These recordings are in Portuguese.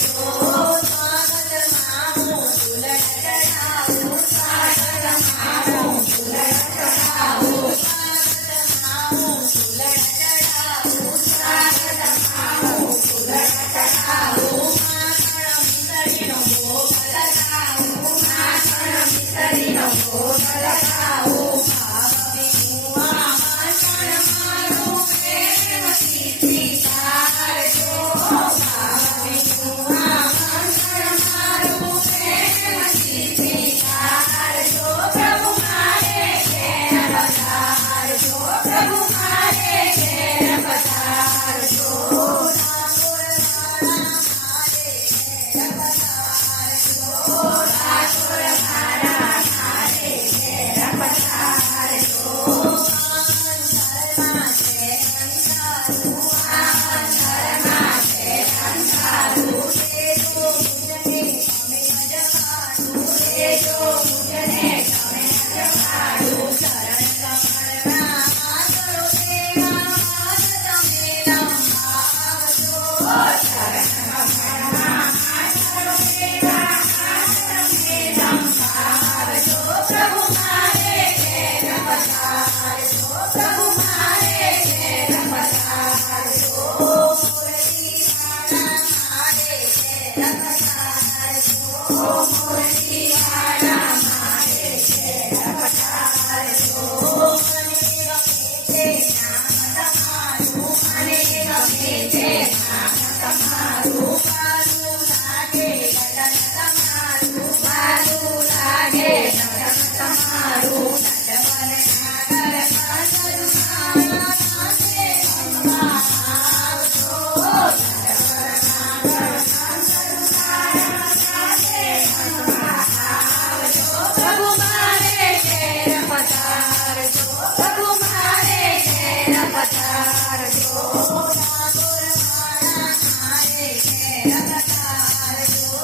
Oh.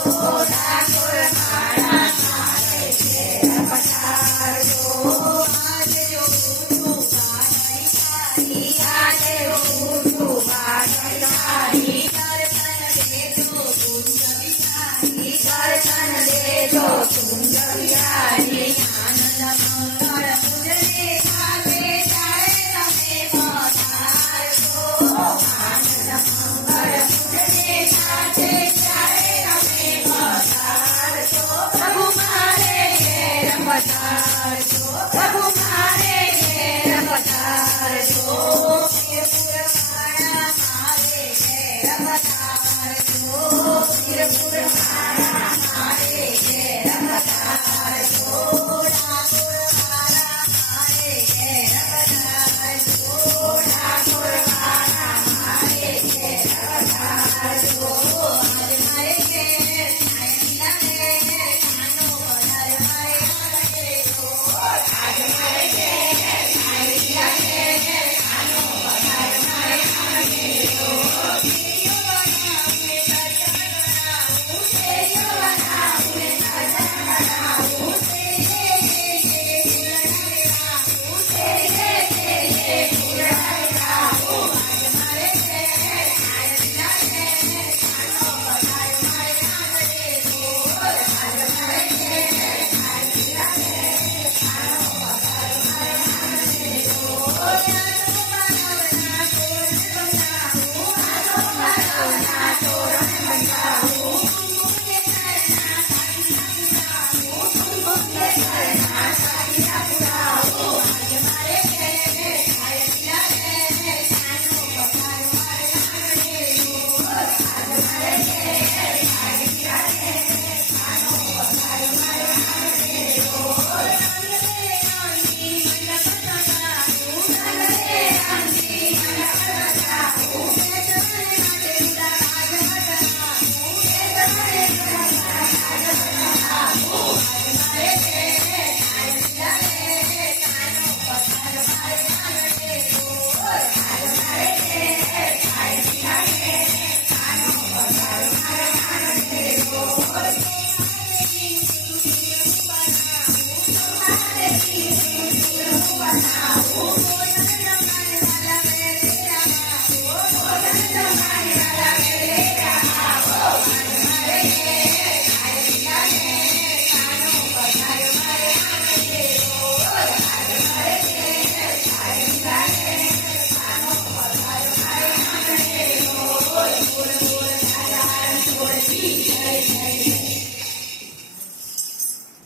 chorar.